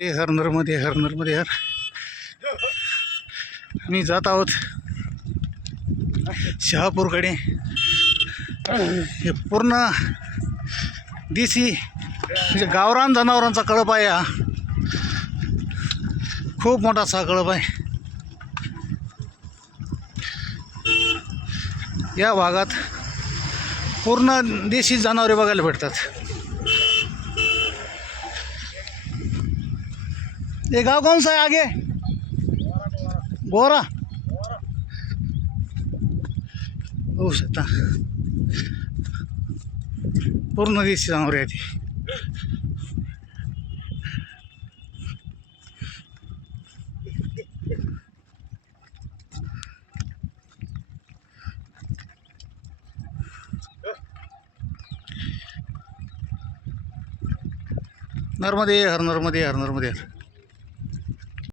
हे हर नर्मदे हर. आम्ही जात आहोत शहापूरकडे. हे पूर्ण देशी म्हणजे गावरान जनावरांचा कळप आहे हा. खूप मोठा असा कळप आहे. या भागात पूर्ण देशी जनावरे बघायला भेटतात. ये गांव कौन सा है आगे? गोरा. होऊ शकता पूर्ण देशी जनावरे आहेत. नर्मदे हर.